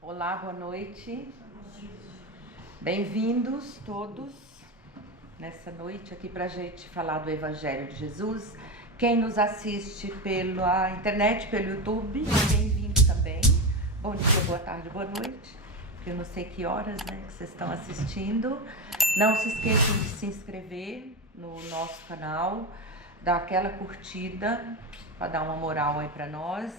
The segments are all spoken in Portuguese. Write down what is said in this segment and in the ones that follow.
Olá, boa noite. Bem-vindos todos nessa noite aqui para a gente falar do Evangelho de Jesus. Quem nos assiste pela internet, pelo YouTube, bem-vindo também. Bom dia, boa tarde, boa noite. Eu não sei que horas, né, que vocês estão assistindo. Não se esqueçam de se inscrever no nosso canal, dar aquela curtida para dar uma moral aí para nós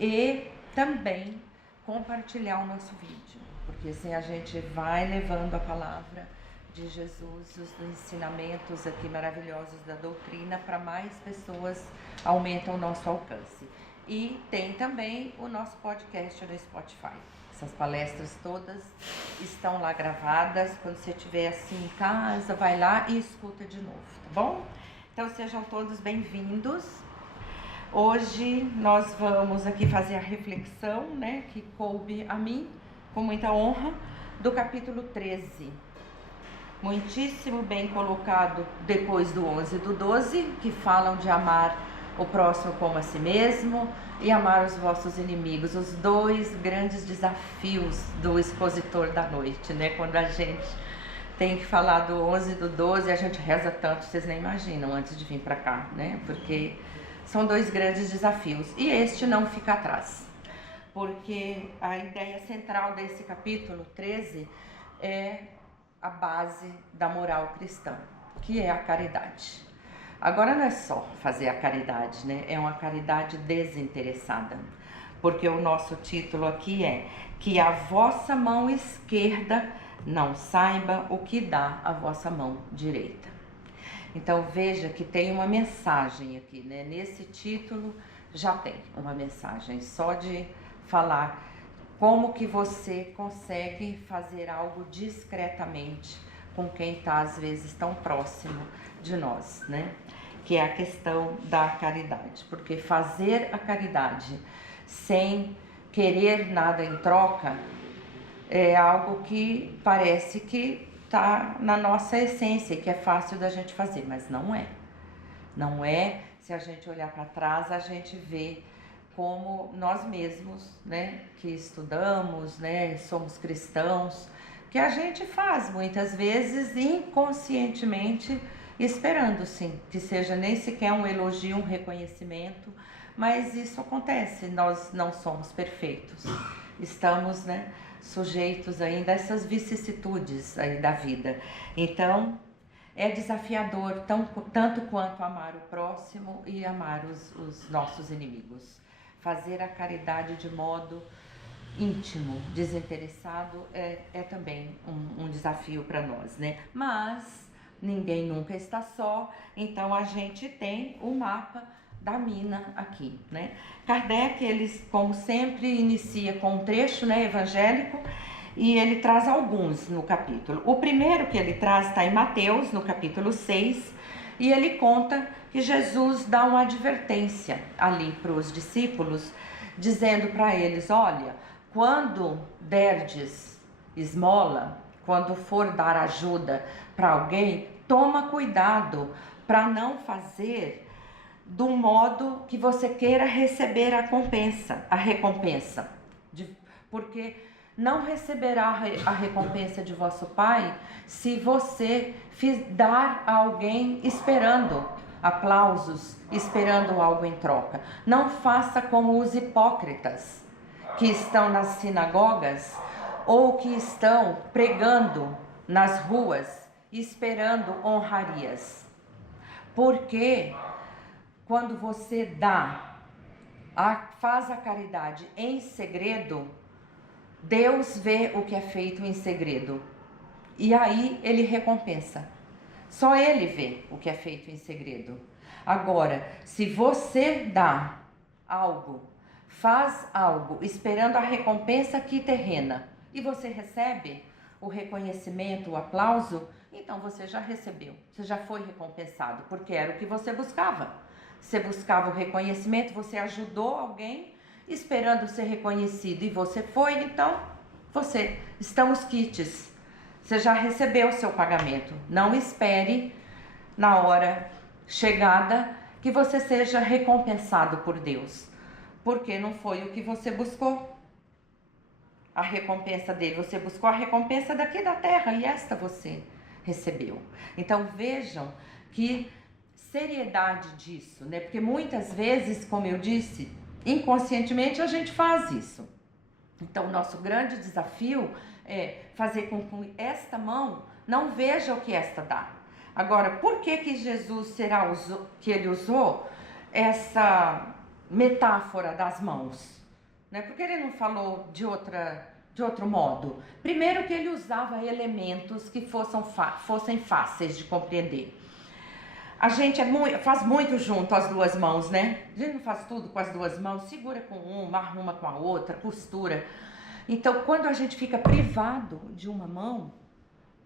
e também compartilhar o nosso vídeo, porque assim a gente vai levando a palavra de Jesus, os ensinamentos aqui maravilhosos da doutrina para mais pessoas, aumenta o nosso alcance. E tem também o nosso podcast no Spotify. Essas palestras todas estão lá gravadas. Quando você estiver assim em casa, vai lá e escuta de novo, tá bom? Então sejam todos bem-vindos. Hoje nós vamos aqui fazer a reflexão, né, que coube a mim, com muita honra, do capítulo 13. Muitíssimo bem colocado depois do 11 e do 12, que falam de amar o próximo como a si mesmo e amar os vossos inimigos, os dois grandes desafios do expositor da noite, né? Quando a gente tem que falar do 11 e do 12, a gente reza tanto, vocês nem imaginam, antes de vir para cá, né? Porque são dois grandes desafios e este não fica atrás, porque a ideia central desse capítulo 13 é a base da moral cristã, que é a caridade. Agora não é só fazer a caridade, né? É uma caridade desinteressada, porque o nosso título aqui é que a vossa mão esquerda não saiba o que dá a vossa mão direita. Então veja que tem uma mensagem aqui, né? Nesse título já tem uma mensagem, só de falar como que você consegue fazer algo discretamente com quem está às vezes tão próximo de nós, né? Que é a questão da caridade, porque fazer a caridade sem querer nada em troca é algo que parece que está na nossa essência, que é fácil da gente fazer, mas não é. Não é. Se a gente olhar para trás, a gente vê como nós mesmos, né, que estudamos, né, somos cristãos, que a gente faz muitas vezes inconscientemente, esperando sim, que seja nem sequer um elogio, um reconhecimento, mas isso acontece, nós não somos perfeitos, estamos, né, sujeitos ainda a essas vicissitudes aí da vida. Então é desafiador tanto quanto amar o próximo e amar os nossos inimigos. Fazer a caridade de modo íntimo, desinteressado, é também um desafio para nós, né? Mas ninguém nunca está só, então a gente tem o mapa da mina aqui, né? Kardec, ele, como sempre, inicia com um trecho, né, evangélico, e ele traz alguns no capítulo. O primeiro que ele traz está em Mateus, no capítulo 6, e ele conta que Jesus dá uma advertência ali para os discípulos, dizendo para eles: olha, quando derdes esmola, quando for dar ajuda para alguém, toma cuidado para não fazer do modo que você queira receber a recompensa, porque não receberá a recompensa de vosso Pai se você dar a alguém esperando aplausos, esperando algo em troca. Não faça como os hipócritas que estão nas sinagogas ou que estão pregando nas ruas esperando honrarias. Porque quando você faz a caridade em segredo, Deus vê o que é feito em segredo e aí ele recompensa. Só ele vê o que é feito em segredo. Agora, se você dá algo, faz algo esperando a recompensa aqui terrena e você recebe o reconhecimento, o aplauso, então você já recebeu, você já foi recompensado, porque era o que você buscava. Você buscava o reconhecimento, você ajudou alguém esperando ser reconhecido e você foi, então estamos quites. Você já recebeu o seu pagamento. Não espere na hora chegada que você seja recompensado por Deus, porque não foi o que você buscou. a recompensa dele, você buscou a recompensa daqui da terra e esta você recebeu. Então vejam que seriedade disso, né? Porque muitas vezes, como eu disse, inconscientemente a gente faz isso. Então o nosso grande desafio é fazer com que esta mão não veja o que esta dá. Agora, por que Jesus que ele usou essa metáfora das mãos? Né? Por que ele não falou de outro modo? Primeiro que ele usava elementos que fossem fáceis de compreender. A gente faz muito junto as duas mãos, né? A gente não faz tudo com as duas mãos, segura com uma, arruma com a outra, costura. Então, quando a gente fica privado de uma mão,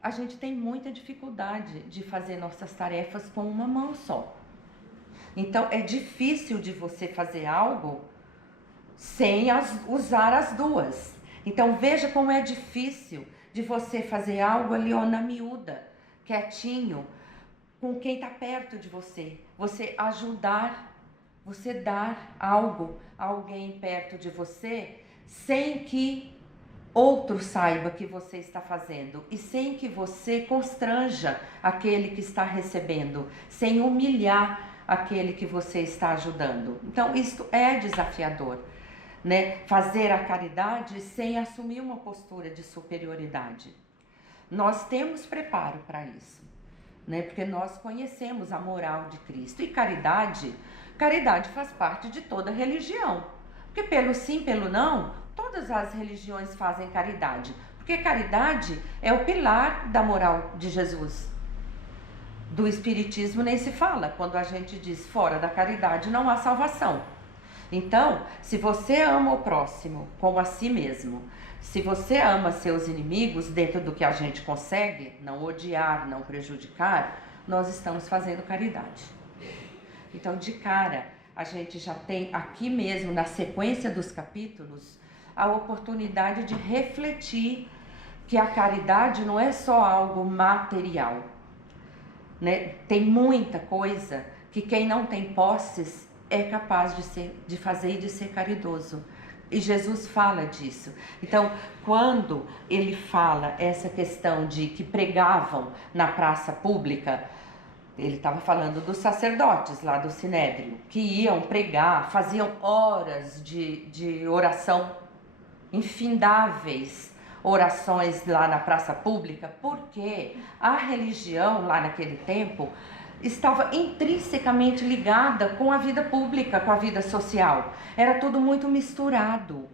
a gente tem muita dificuldade de fazer nossas tarefas com uma mão só. Então, é difícil de você fazer algo sem usar as duas. Então, veja como é difícil de você fazer algo ali, ó, na miúda, quietinho, com quem está perto de você. Você ajudar, você dar algo a alguém perto de você, sem que outro saiba que você está fazendo e sem que você constranja aquele que está recebendo, sem humilhar aquele que você está ajudando. Então, isto é desafiador, né? Fazer a caridade sem assumir uma postura de superioridade. Nós temos preparo para isso, né? Porque nós conhecemos a moral de Cristo. E caridade faz parte de toda religião. Porque pelo sim, pelo não, todas as religiões fazem caridade. Porque caridade é o pilar da moral de Jesus. Do Espiritismo nem se fala, quando a gente diz fora da caridade não há salvação. Então, se você ama o próximo como a si mesmo, se você ama seus inimigos dentro do que a gente consegue, não odiar, não prejudicar, nós estamos fazendo caridade. Então, de cara, a gente já tem aqui mesmo, na sequência dos capítulos, a oportunidade de refletir que a caridade não é só algo material, né? Tem muita coisa que quem não tem posses é capaz de fazer e de ser caridoso. E Jesus fala disso. Então, quando ele fala essa questão de que pregavam na praça pública, ele estava falando dos sacerdotes lá do Sinédrio, que iam pregar, faziam horas de oração, infindáveis orações lá na praça pública, porque a religião lá naquele tempo estava intrinsecamente ligada com a vida pública, com a vida social. Era tudo muito misturado.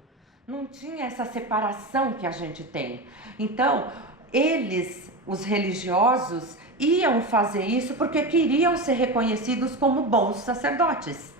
Não tinha essa separação que a gente tem. Então, eles, os religiosos, iam fazer isso porque queriam ser reconhecidos como bons sacerdotes,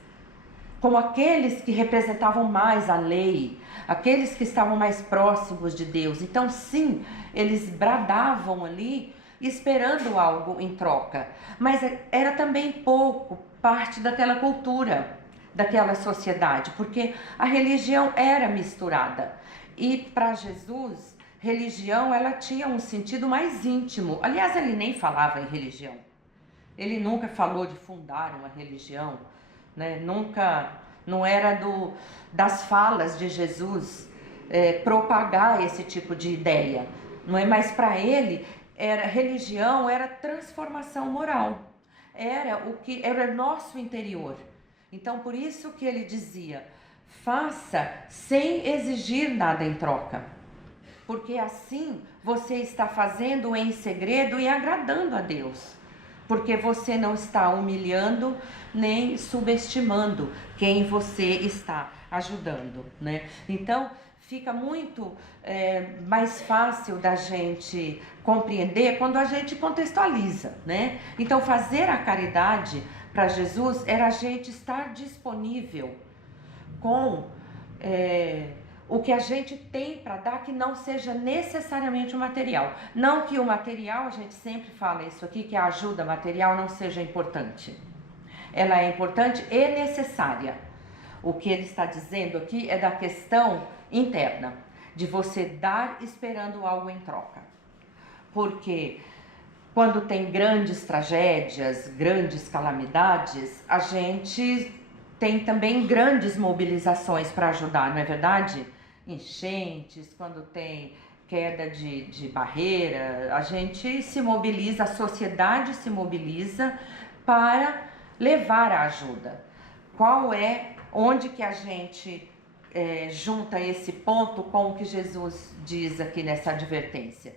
como aqueles que representavam mais a lei, aqueles que estavam mais próximos de Deus. Então, sim, eles bradavam ali esperando algo em troca, mas era também pouco parte daquela cultura, daquela sociedade, porque a religião era misturada. E para Jesus, religião ela tinha um sentido mais íntimo. Aliás, ele nem falava em religião. Ele nunca falou de fundar uma religião, né? Nunca, não era das falas de Jesus propagar esse tipo de ideia. Não é mais para ele. Religião era transformação moral, era o que era nosso interior. Então, por isso que ele dizia, faça sem exigir nada em troca, porque assim você está fazendo em segredo e agradando a Deus, porque você não está humilhando nem subestimando quem você está ajudando, né? Então, fica muito mais fácil da gente compreender quando a gente contextualiza, né? Então, fazer a caridade para Jesus era a gente estar disponível com o que a gente tem para dar, que não seja necessariamente o material. Não que o material, a gente sempre fala isso aqui, que a ajuda material não seja importante. Ela é importante e necessária. O que ele está dizendo aqui é da questão interna, de você dar esperando algo em troca. Porque quando tem grandes tragédias, grandes calamidades, a gente tem também grandes mobilizações para ajudar, não é verdade? enchentes, quando tem queda de barreira, a gente se mobiliza, a sociedade se mobiliza para levar a ajuda. Onde que a gente junta esse ponto com o que Jesus diz aqui nessa advertência?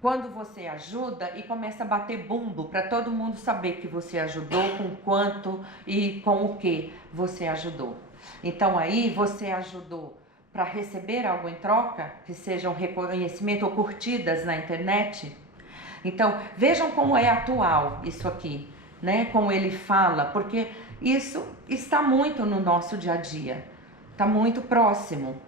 Quando você ajuda e começa a bater bumbo para todo mundo saber que você ajudou, com quanto e com o que você ajudou. Então aí você ajudou para receber algo em troca, que seja um reconhecimento ou curtidas na internet. Então vejam como é atual isso aqui, né? Como ele fala, porque isso está muito no nosso dia a dia, está muito próximo.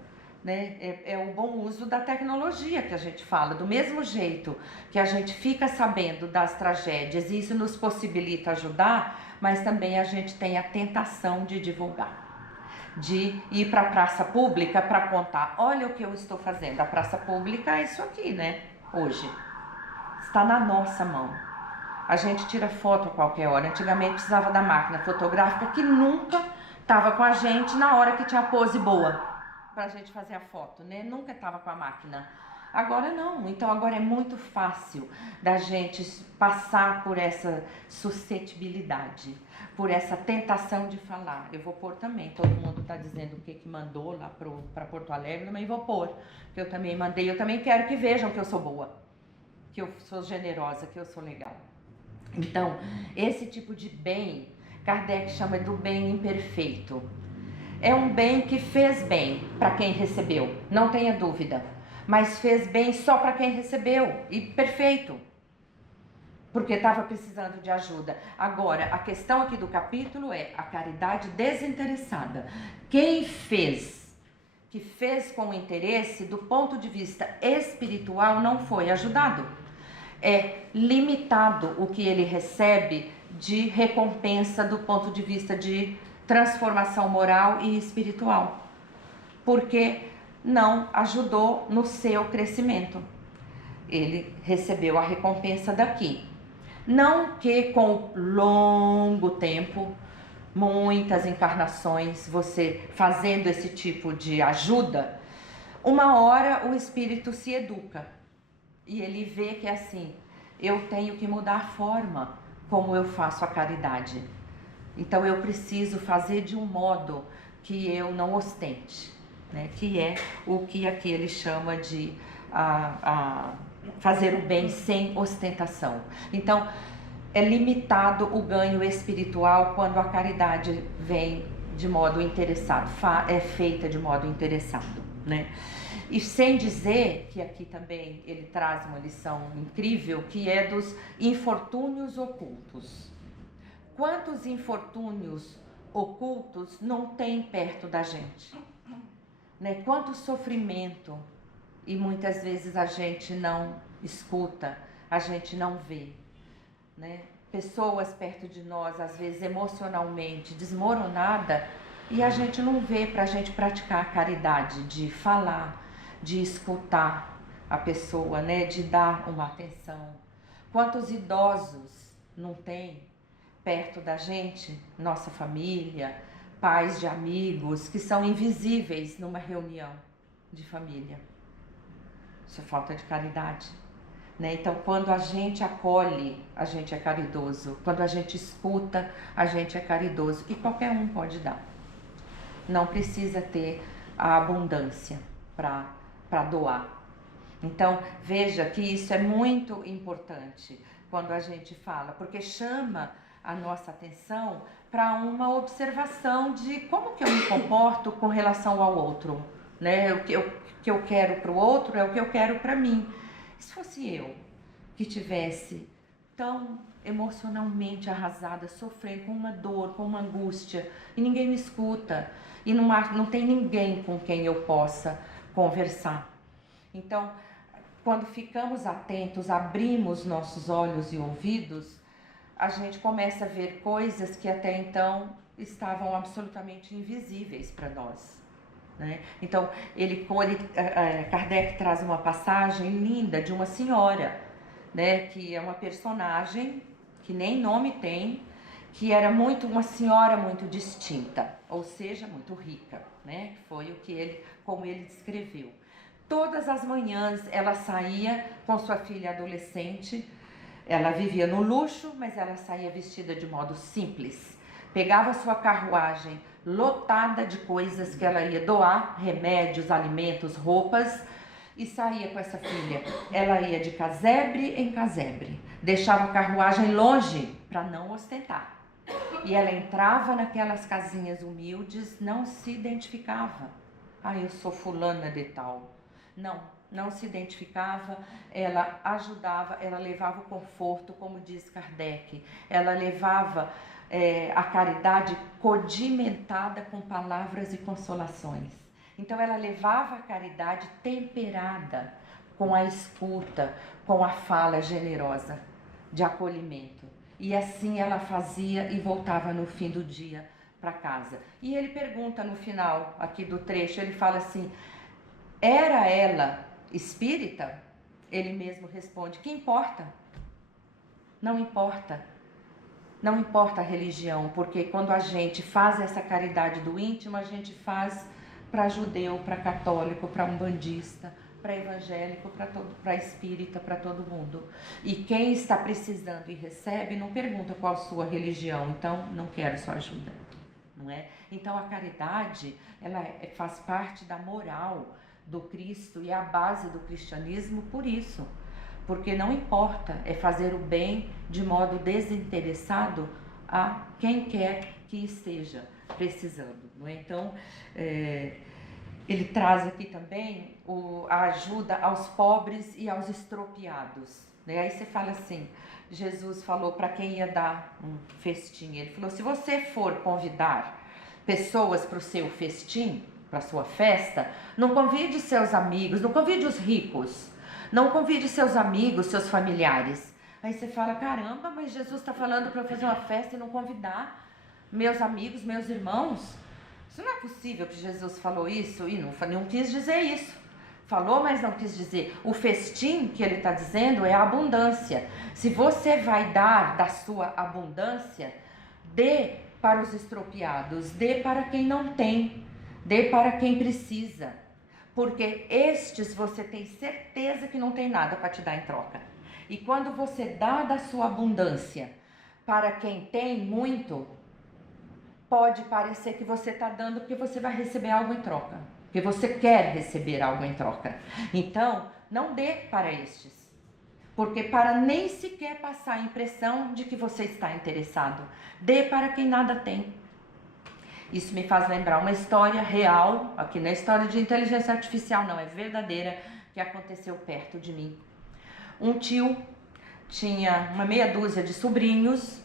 Né? É o bom uso da tecnologia que a gente fala, do mesmo jeito que a gente fica sabendo das tragédias e isso nos possibilita ajudar, mas também a gente tem a tentação de divulgar, de ir para a praça pública para contar, olha o que eu estou fazendo. A praça pública é isso aqui, né? Hoje está na nossa mão. A gente tira foto a qualquer hora. Antigamente precisava da máquina fotográfica que nunca estava com a gente na hora que tinha pose boa pra gente fazer a foto, né? Nunca estava com a máquina. Agora não, então agora é muito fácil da gente passar por essa suscetibilidade, por essa tentação de falar. Eu vou pôr também, todo mundo está dizendo o que mandou lá para Porto Alegre, eu também vou pôr, que eu também mandei, eu também quero que vejam que eu sou boa, que eu sou generosa, que eu sou legal. Então, esse tipo de bem, Kardec chama do bem imperfeito. É um bem que fez bem para quem recebeu, não tenha dúvida, mas fez bem só para quem recebeu, e perfeito, porque estava precisando de ajuda. Agora, a questão aqui do capítulo é a caridade desinteressada. Quem fez, que fez com interesse, do ponto de vista espiritual, não foi ajudado. É limitado o que ele recebe de recompensa do ponto de vista de transformação moral e espiritual, porque não ajudou no seu crescimento. Ele recebeu a recompensa daqui. Não que com longo tempo, muitas encarnações, você fazendo esse tipo de ajuda, uma hora o espírito se educa e ele vê que é assim, eu tenho que mudar a forma como eu faço a caridade. Então eu preciso fazer de um modo que eu não ostente, né? Que é o que aqui ele chama de fazer o bem sem ostentação. Então é limitado o ganho espiritual quando a caridade vem de modo interessado, é feita de modo interessado, né? E sem dizer que aqui também ele traz uma lição incrível, que é dos infortúnios ocultos. Quantos infortúnios ocultos não tem perto da gente? Né? Quanto sofrimento, e muitas vezes a gente não escuta, a gente não vê. Né? Pessoas perto de nós, às vezes emocionalmente desmoronada, e a gente não vê para a gente praticar a caridade, de falar, de escutar a pessoa, né? De dar uma atenção. Quantos idosos não tem perto da gente, nossa família, pais de amigos, que são invisíveis numa reunião de família. Isso é falta de caridade, né? Então, quando a gente acolhe, a gente é caridoso. Quando a gente escuta, a gente é caridoso. E qualquer um pode dar. Não precisa ter a abundância para doar. Então, veja que isso é muito importante quando a gente fala, porque chama a nossa atenção para uma observação de como que eu me comporto com relação ao outro, né? O que eu quero para o outro é o que eu quero para mim. Se fosse eu que tivesse tão emocionalmente arrasada, sofrendo com uma dor, com uma angústia, e ninguém me escuta, e não tem ninguém com quem eu possa conversar. Então, quando ficamos atentos, abrimos nossos olhos e ouvidos, a gente começa a ver coisas que até então estavam absolutamente invisíveis para nós, né? Então, Kardec traz uma passagem linda de uma senhora, né, que é uma personagem que nem nome tem, que era uma senhora muito distinta. ou seja, muito rica, né? Foi como ele descreveu. Todas as manhãs ela saía com sua filha adolescente. Ela vivia no luxo, mas ela saía vestida de modo simples. Pegava sua carruagem lotada de coisas que ela ia doar, remédios, alimentos, roupas, e saía com essa filha. Ela ia de casebre em casebre, deixava a carruagem longe para não ostentar. E ela entrava naquelas casinhas humildes, não se identificava. Ah, eu sou fulana de tal. Não se identificava, ela ajudava, ela levava o conforto, como diz Kardec, ela levava a caridade condimentada com palavras e consolações. Então ela levava a caridade temperada com a escuta, com a fala generosa de acolhimento. E assim ela fazia e voltava no fim do dia para casa. E ele pergunta no final aqui do trecho, ele fala assim: era ela espírita? Ele mesmo responde: que importa? Não importa. Não importa a religião, porque quando a gente faz essa caridade do íntimo, a gente faz para judeu, para católico, para umbandista, para evangélico, para espírita, para todo mundo. E quem está precisando e recebe não pergunta qual a sua religião, então não quero sua ajuda, não é? Então a caridade, ela faz parte da moral do Cristo e é a base do cristianismo por isso. Porque não importa, é fazer o bem de modo desinteressado a quem quer que esteja precisando, não é? Então, ele traz aqui também a ajuda aos pobres e aos estropiados, né? Aí você fala assim, Jesus falou para quem ia dar um festim, ele falou: se você for convidar pessoas para o seu festim, para a sua festa, não convide seus amigos, não convide os ricos, não convide seus amigos, seus familiares. Aí você fala: caramba, mas Jesus está falando para eu fazer uma festa e não convidar meus amigos, meus irmãos? Isso não é possível que Jesus falou isso e não quis dizer isso. Falou, mas não quis dizer. O festim que ele está dizendo é a abundância. Se você vai dar da sua abundância, dê para os estropiados, dê para quem não tem, dê para quem precisa. Porque estes você tem certeza que não tem nada para te dar em troca. E quando você dá da sua abundância para quem tem muito, pode parecer que você está dando porque você vai receber algo em troca. Porque você quer receber algo em troca. Então, não dê para estes. Porque para nem sequer passar a impressão de que você está interessado, dê para quem nada tem. Isso me faz lembrar uma história real, aqui na história de inteligência artificial, não, é verdadeira, que aconteceu perto de mim. Um tio tinha uma meia dúzia de sobrinhos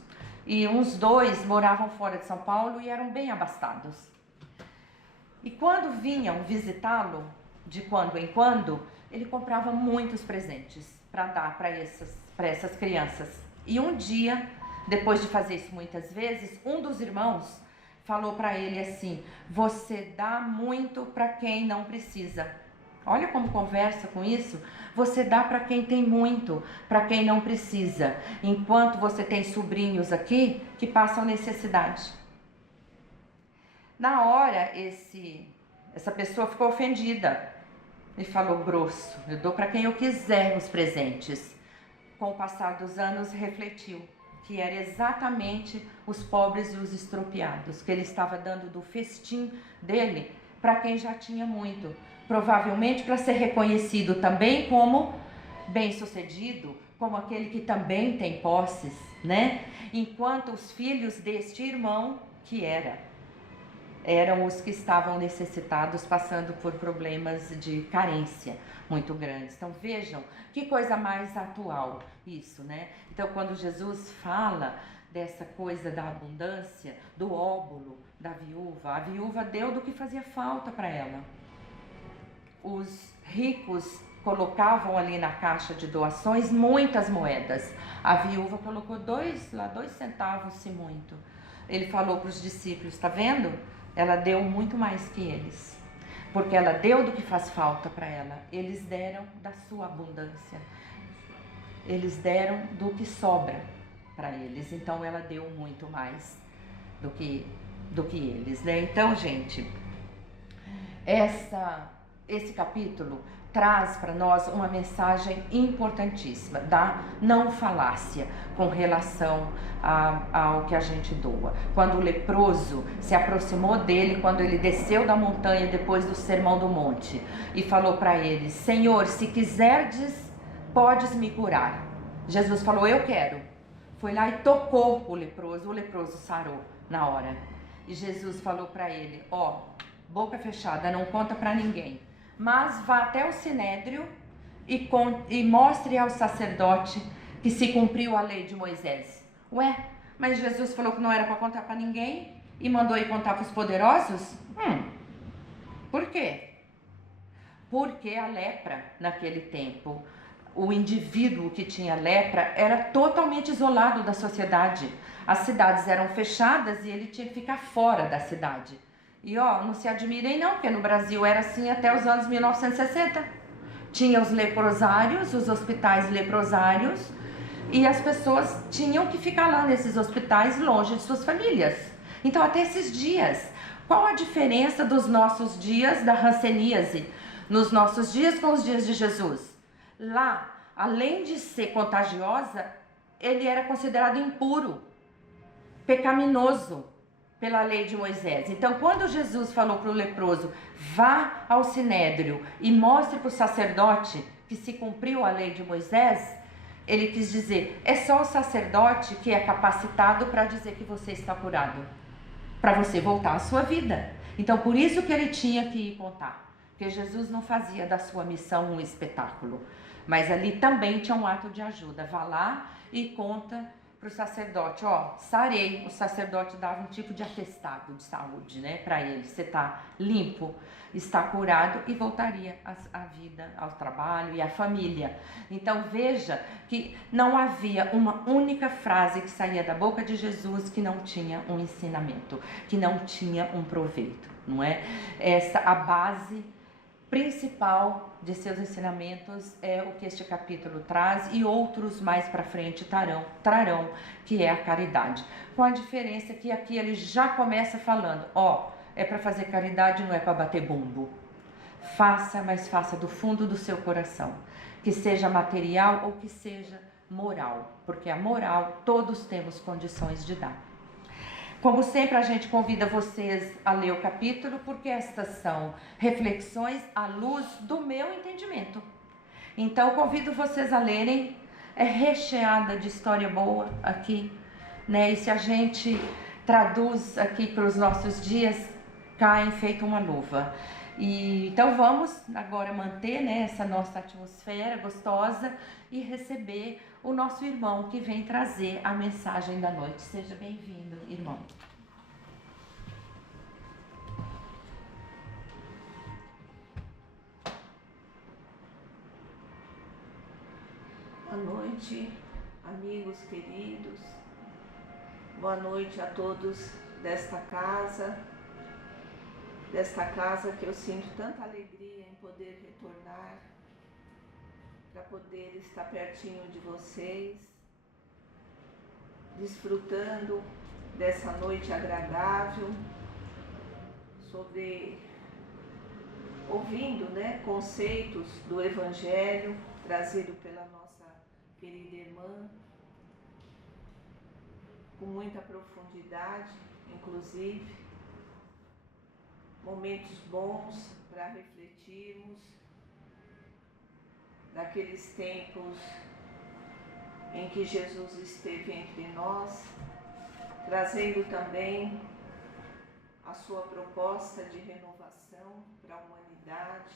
e uns 2 moravam fora de São Paulo e eram bem abastados. E quando vinham visitá-lo, de quando em quando, ele comprava muitos presentes para dar para essas crianças. E um dia, depois de fazer isso muitas vezes, um dos irmãos falou para ele assim: você dá muito para quem não precisa. Olha como conversa com isso. Você dá para quem tem muito, para quem não precisa, enquanto você tem sobrinhos aqui que passam necessidade. Na hora, essa pessoa ficou ofendida e falou grosso: eu dou para quem eu quiser os presentes. Com o passar dos anos, refletiu que era exatamente os pobres e os estropiados, que ele estava dando do festim dele para quem já tinha muito, provavelmente para ser reconhecido também como bem-sucedido, como aquele que também tem posses, né? Enquanto os filhos deste irmão, que eram os que estavam necessitados, passando por problemas de carência muito grandes. Então vejam, que coisa mais atual isso, né? Então quando Jesus fala dessa coisa da abundância, do óbolo da viúva, a viúva deu do que fazia falta para ela. Os ricos colocavam ali na caixa de doações muitas moedas. A viúva colocou 2 centavos, se muito. Ele falou para os discípulos: tá vendo? Ela deu muito mais que eles, porque ela deu do que faz falta para ela. Eles deram da sua abundância, eles deram do que sobra para eles. Então ela deu muito mais do que do que eles, né? Então, gente, esse capítulo traz para nós uma mensagem importantíssima da não falácia com relação ao que a gente doa. Quando o leproso se aproximou dele, quando ele desceu da montanha depois do Sermão do Monte e falou para ele: Senhor, se quiserdes, podes me curar. Jesus falou: eu quero. Foi lá e tocou o leproso sarou na hora. E Jesus falou para ele: ó, boca fechada, não conta para ninguém, mas vá até o Sinédrio e mostre ao sacerdote que se cumpriu a lei de Moisés. Ué, mas Jesus falou que não era para contar para ninguém e mandou ir contar para os poderosos? Por quê? Porque a lepra naquele tempo, o indivíduo que tinha lepra era totalmente isolado da sociedade. As cidades eram fechadas e ele tinha que ficar fora da cidade. E não se admirem não, porque no Brasil era assim até os anos 1960. Tinha os leprosários, os hospitais leprosários, e as pessoas tinham que ficar lá nesses hospitais longe de suas famílias. Então até esses dias, qual a diferença dos nossos dias da hanseníase, nos nossos dias com os dias de Jesus? Lá, além de ser contagiosa, ele era considerado impuro, pecaminoso pela lei de Moisés. Então, quando Jesus falou para o leproso: vá ao Sinédrio e mostre para o sacerdote que se cumpriu a lei de Moisés, ele quis dizer: é só o sacerdote que é capacitado para dizer que você está curado, para você voltar à sua vida. Então, por isso que ele tinha que ir contar, porque Jesus não fazia da sua missão um espetáculo, mas ali também tinha um ato de ajuda. Vá lá e conta para o sacerdote: sarei. O sacerdote dava um tipo de atestado de saúde, né, para ele: você está limpo, está curado, e voltaria à vida, ao trabalho e à família. Então veja que não havia uma única frase que saía da boca de Jesus que não tinha um ensinamento, que não tinha um proveito, não é? A base principal de seus ensinamentos é o que este capítulo traz, e outros mais para frente trarão, que é a caridade. Com a diferença que aqui ele já começa falando: é para fazer caridade, não é para bater bumbo. Faça, mas faça do fundo do seu coração, que seja material ou que seja moral, porque a moral todos temos condições de dar. Como sempre, a gente convida vocês a ler o capítulo, porque estas são reflexões à luz do meu entendimento. Então, convido vocês a lerem. É recheada de história boa aqui, né? E se a gente traduz aqui para os nossos dias, caem feito uma luva. Então vamos agora manter, né, essa nossa atmosfera gostosa e receber o nosso irmão que vem trazer a mensagem da noite. Seja bem-vindo, irmão. Boa noite, amigos queridos. Boa noite a todos desta casa que eu sinto tanta alegria em poder retornar, para poder estar pertinho de vocês, desfrutando dessa noite agradável, ouvindo, né, conceitos do Evangelho trazido pela nossa querida irmã, com muita profundidade, inclusive, momentos bons para refletirmos daqueles tempos em que Jesus esteve entre nós, trazendo também a sua proposta de renovação para a humanidade,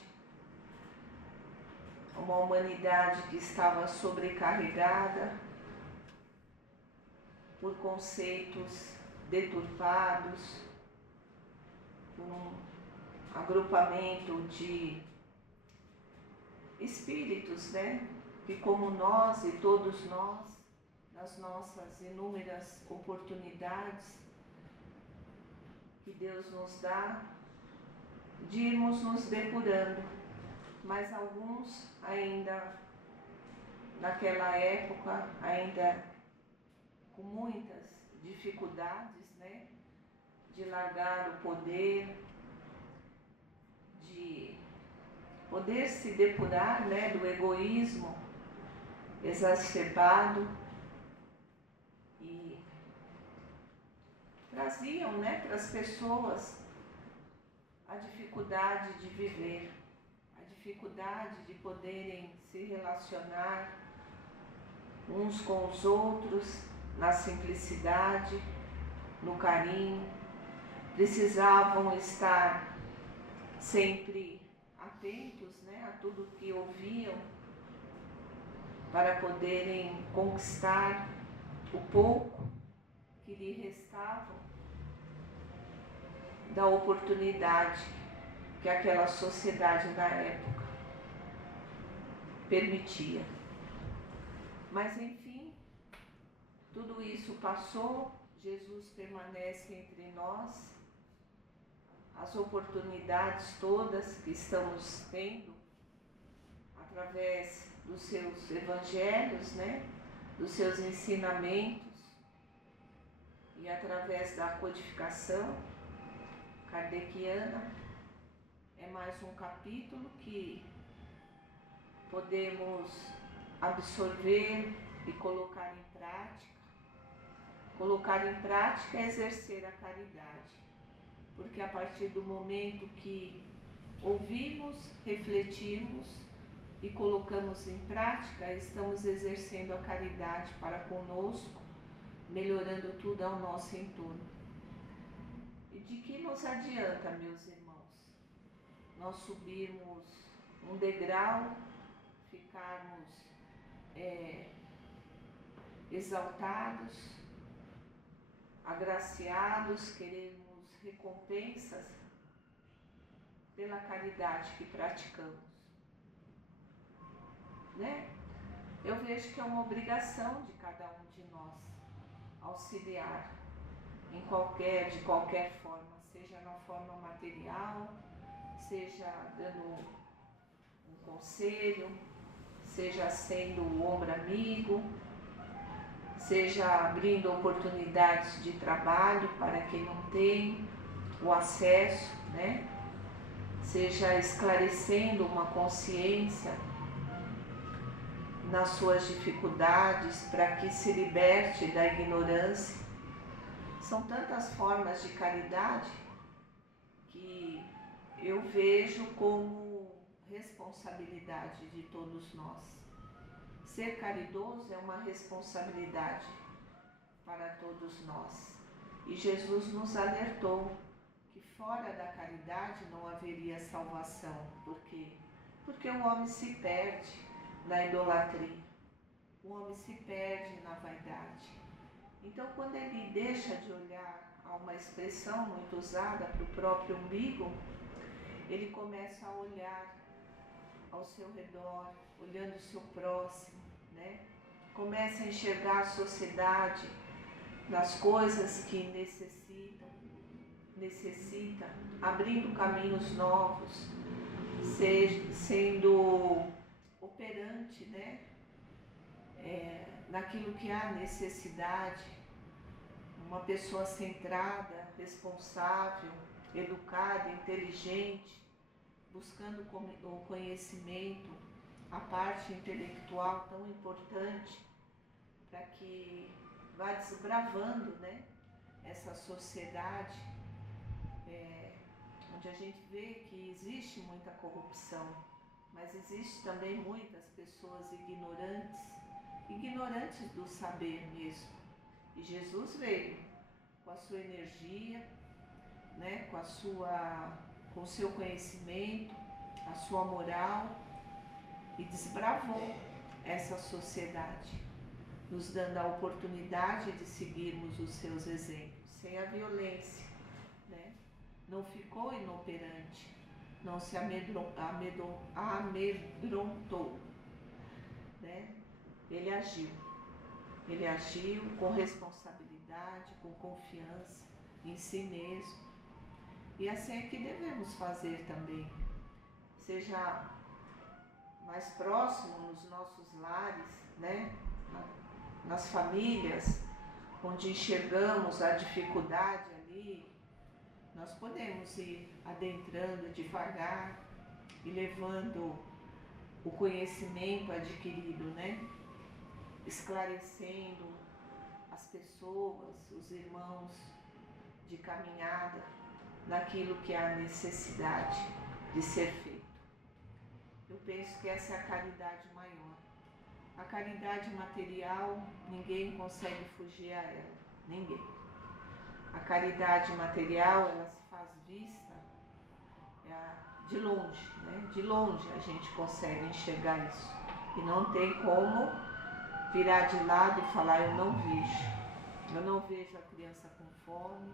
uma humanidade que estava sobrecarregada por conceitos deturpados, por um agrupamento de espíritos, né, que, como nós e todos nós, nas nossas inúmeras oportunidades que Deus nos dá, de irmos nos depurando, mas alguns ainda naquela época, ainda com muitas dificuldades, né, de largar o poder, de poder se depurar, né, do egoísmo exacerbado, e traziam, né, para as pessoas a dificuldade de viver, a dificuldade de poderem se relacionar uns com os outros na simplicidade, no carinho. Precisavam estar sempre atentos, né, a tudo que ouviam para poderem conquistar o pouco que lhe restava da oportunidade que aquela sociedade na época permitia. Mas enfim, tudo isso passou, Jesus permanece entre nós, as oportunidades todas que estamos tendo através dos seus evangelhos, né, dos seus ensinamentos e através da codificação kardeciana, é mais um capítulo que podemos absorver e colocar em prática. Colocar em prática é exercer a caridade, porque a partir do momento que ouvimos, refletimos e colocamos em prática, estamos exercendo a caridade para conosco, melhorando tudo ao nosso entorno. E de que nos adianta, meus irmãos, nós subirmos um degrau, ficarmos exaltados, agraciados, queremos recompensas pela caridade que praticamos, né? Eu vejo que é uma obrigação de cada um de nós auxiliar de qualquer forma, seja na forma material, seja dando um conselho, seja sendo o ombro amigo, seja abrindo oportunidades de trabalho para quem não tem o acesso, né? Seja esclarecendo uma consciência nas suas dificuldades para que se liberte da ignorância. São tantas formas de caridade que eu vejo como responsabilidade de todos nós. Ser caridoso é uma responsabilidade para todos nós. E Jesus nos alertou que fora da caridade não haveria salvação. Por quê? Porque o homem se perde na idolatria, o homem se perde na vaidade. Então, quando ele deixa de olhar a uma expressão muito usada para o próprio umbigo, ele começa a olhar ao seu redor, olhando o seu próximo, né? Começa a enxergar a sociedade nas coisas que necessita, abrindo caminhos novos, sendo operante, né? Naquilo que há necessidade, uma pessoa centrada, responsável, educada, inteligente, buscando o conhecimento, a parte intelectual tão importante para que vá desbravando, né, essa sociedade onde a gente vê que existe muita corrupção, mas existe também muitas pessoas ignorantes do saber mesmo. E Jesus veio com a sua energia, né, com o seu conhecimento, a sua moral, e desbravou essa sociedade, nos dando a oportunidade de seguirmos os seus exemplos, sem a violência, né? Não ficou inoperante, não se amedrontou, né? Ele agiu com responsabilidade, com confiança em si mesmo. E assim é que devemos fazer também, seja mais próximo nos nossos lares, né? Nas famílias, onde enxergamos a dificuldade ali nós podemos ir adentrando devagar e levando o conhecimento adquirido, né? Esclarecendo as pessoas, os irmãos de caminhada, naquilo que há necessidade de ser feito. Eu penso que essa é a caridade maior. A caridade material, ninguém consegue fugir a ela, ninguém. A caridade material, ela se faz vista de longe, né? De longe a gente consegue enxergar isso. E não tem como virar de lado e falar, eu não vejo. Eu não vejo a criança com fome,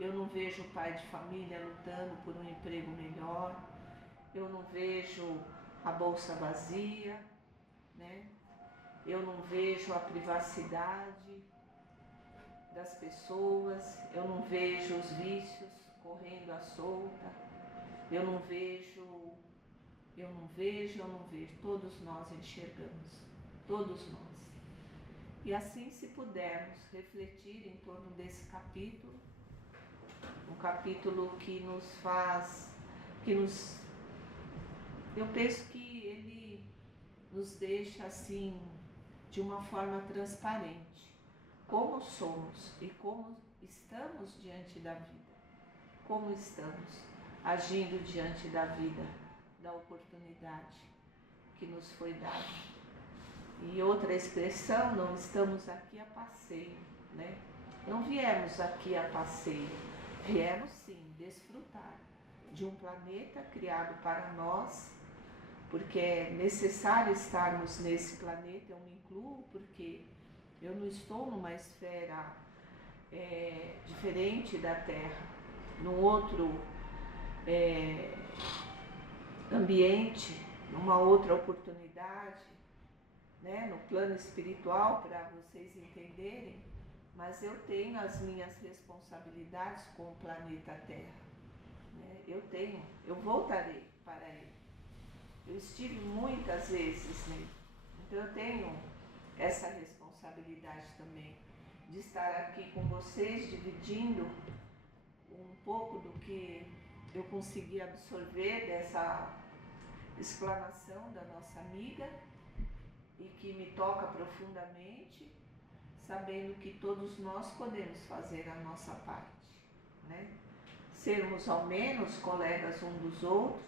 eu não vejo o pai de família lutando por um emprego melhor, eu não vejo a bolsa vazia, né? Eu não vejo a privacidade das pessoas, eu não vejo os vícios correndo à solta, eu não vejo, todos nós enxergamos, todos nós. E assim, se pudermos refletir em torno desse capítulo, um capítulo que nos faz, eu penso que ele nos deixa assim, de uma forma transparente, como somos e como estamos diante da vida, como estamos agindo diante da vida, da oportunidade que nos foi dada. E outra expressão, não estamos aqui a passeio, né? Não viemos aqui a passeio, viemos sim desfrutar de um planeta criado para nós, porque é necessário estarmos nesse planeta. Eu me incluo porque eu não estou numa esfera diferente da Terra, num outro ambiente, numa outra oportunidade, né, no plano espiritual, para vocês entenderem, mas eu tenho as minhas responsabilidades com o planeta Terra, né? Eu voltarei para ele. Eu estive muitas vezes nele, então eu tenho essa responsabilidade também de estar aqui com vocês, dividindo um pouco do que eu consegui absorver dessa explanação da nossa amiga e que me toca profundamente, sabendo que todos nós podemos fazer a nossa parte, né? Sermos ao menos colegas um dos outros,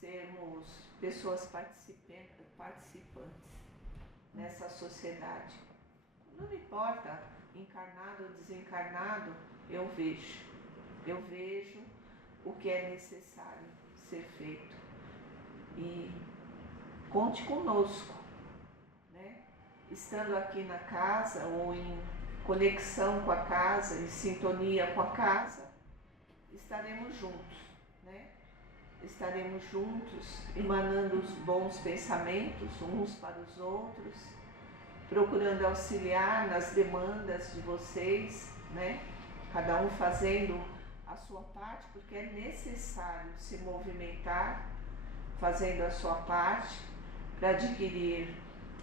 sermos pessoas participantes nessa sociedade. Não importa, encarnado ou desencarnado, eu vejo o que é necessário ser feito. E conte conosco, né? Estando aqui na casa ou em conexão com a casa, em sintonia com a casa, estaremos juntos, né? Estaremos juntos, emanando os bons pensamentos uns para os outros, procurando auxiliar nas demandas de vocês, né? Cada um fazendo a sua parte, porque é necessário se movimentar, fazendo a sua parte, para adquirir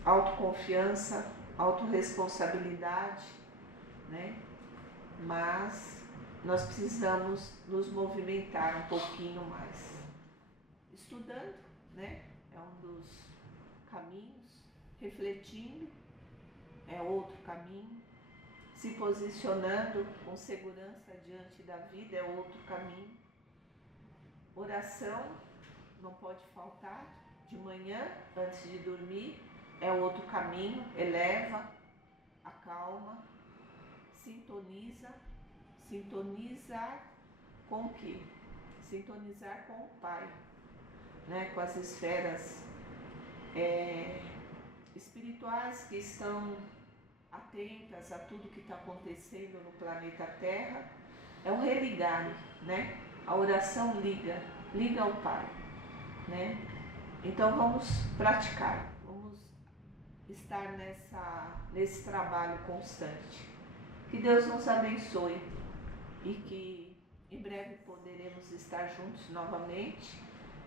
autoconfiança, autorresponsabilidade, né? Mas nós precisamos nos movimentar um pouquinho mais. Estudando, né? É um dos caminhos, refletindo, é outro caminho, se posicionando com segurança diante da vida, é outro caminho. Oração não pode faltar, de manhã, antes de dormir, é outro caminho, eleva, acalma, sintoniza. Sintonizar com o quê? Sintonizar com o Pai, né? Com as esferas espirituais que estão atentas a tudo que está acontecendo no planeta Terra. É um religar, né? A oração liga ao Pai, né? Então vamos praticar, vamos estar nesse trabalho constante. Que Deus nos abençoe e que em breve poderemos estar juntos novamente.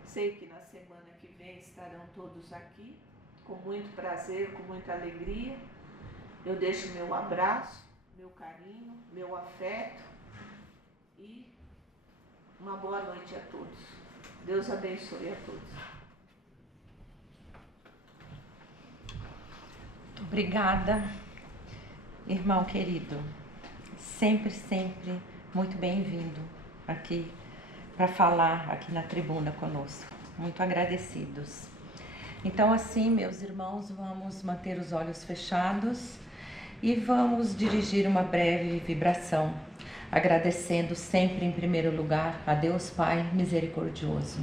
Sei que na semana que vem estarão todos aqui, com muito prazer, com muita alegria. Eu deixo meu abraço, meu carinho, meu afeto e Uma boa noite a todos. Deus abençoe a todos. Muito obrigada, irmão querido. Sempre, sempre muito bem-vindo aqui para falar aqui na tribuna conosco. Muito agradecidos. Então, assim, meus irmãos, vamos manter os olhos fechados e vamos dirigir uma breve vibração, agradecendo sempre em primeiro lugar a Deus Pai misericordioso,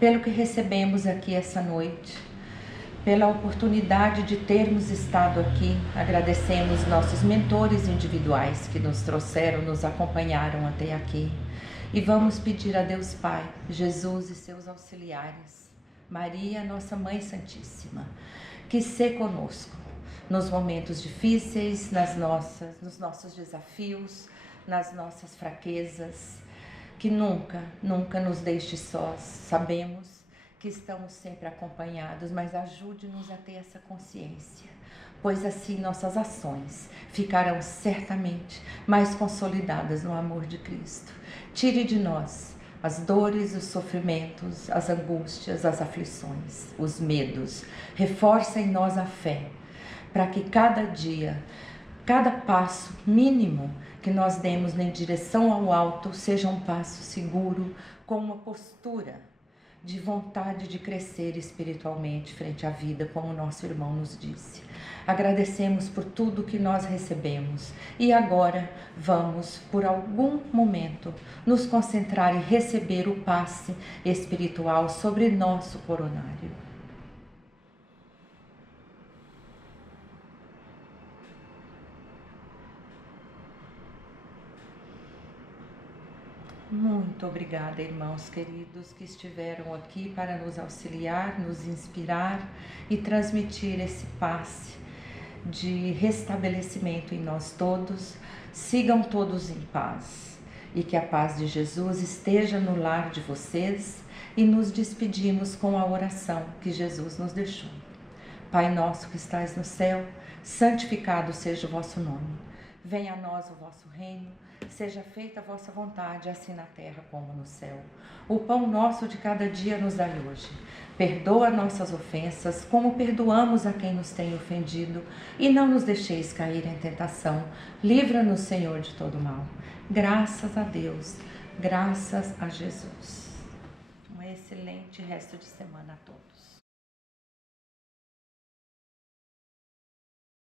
pelo que recebemos aqui essa noite, pela oportunidade de termos estado aqui. Agradecemos nossos mentores individuais que nos trouxeram, nos acompanharam até aqui. E vamos pedir a Deus Pai, Jesus e seus auxiliares, Maria, nossa Mãe Santíssima, que se conosco nos momentos difíceis, nos nossos desafios, nas nossas fraquezas, que nunca nos deixe sós. Sabemos que estamos sempre acompanhados, mas ajude-nos a ter essa consciência, pois assim nossas ações ficarão certamente mais consolidadas no amor de Cristo. Tire de nós as dores, os sofrimentos, as angústias, as aflições, os medos. Reforça em nós a fé, para que cada dia, cada passo mínimo que nós demos em direção ao alto seja um passo seguro, com uma postura de vontade de crescer espiritualmente frente à vida, como nosso irmão nos disse. Agradecemos por tudo que nós recebemos e agora vamos, por algum momento, nos concentrar e receber o passe espiritual sobre nosso coronário. Muito obrigada, irmãos queridos que estiveram aqui para nos auxiliar, nos inspirar e transmitir esse passe de restabelecimento em nós todos. Sigam todos em paz e que a paz de Jesus esteja no lar de vocês, e nos despedimos com a oração que Jesus nos deixou. Pai nosso que estais no céu, santificado seja o vosso nome. Venha a nós o vosso reino. Seja feita a vossa vontade, assim na terra como no céu. O pão nosso de cada dia nos dai hoje. Perdoa nossas ofensas, como perdoamos a quem nos tem ofendido. E não nos deixeis cair em tentação. Livra-nos, Senhor, de todo mal. Graças a Deus, graças a Jesus. Um excelente resto de semana a todos.